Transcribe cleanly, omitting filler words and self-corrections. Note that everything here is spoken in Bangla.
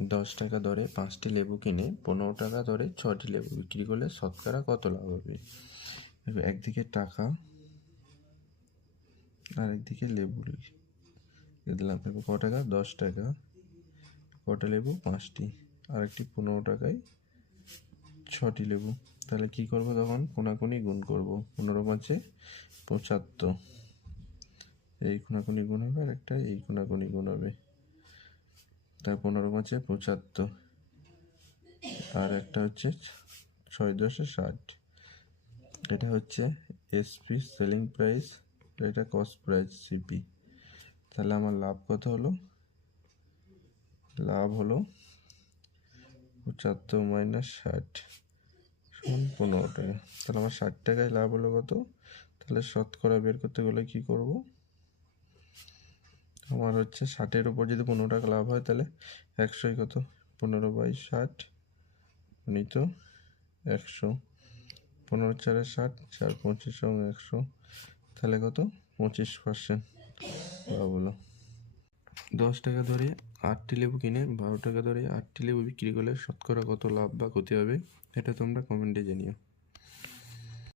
10 টাকা দরে 5টি লেবু কিনে 15 টাকা দরে 6টি লেবু বিক্রি করলে শতকরা কত লাভ হবে? একদিকে টাকা আর একদিকে লেবু দিলাম। ক টাকা? 10 টাকা। কটা লেবু? 5টি। আর একটি 15 টাকায় 6টি লেবু। তাহলে কি করব তখন? কোনাকুনি গুণ করব। 15 5 75। এই কোনাকুনি গুণ হবে আর একটা এই কোনাকুনি গুণ হবে। তাই 15 5 75। আর একটা হচ্ছে 6 10 60। এটা হচ্ছে এসপি সেলিং প্রাইস, এটা কস্ট প্রাইস সিপি। তাহলে আমার লাভ কত হলো? লাভ হলো 75 মাইনাস 60 সমান 15 টাকা। তাহলে আমার 60 টাকায় লাভ হলো কত? তাহলে শতকরা বের করতে গেলে কি করব? আমার হচ্ছে 60-এর উপর যদি 15 টাকা লাভ হয় তাহলে 100 কত? 15/60 গুণিত 100। 15 4 60, 4 25 এবং 100। তাহলে কত? 25% লাভ হলো। 10 টাকা ধরে 8টি লেবু কিনে 12 টাকা ধরে 8টি লেবু বিক্রি করলে শতকরা কত লাভ বা ক্ষতি হবে? এটা তোমরা কমেন্টে জানিও।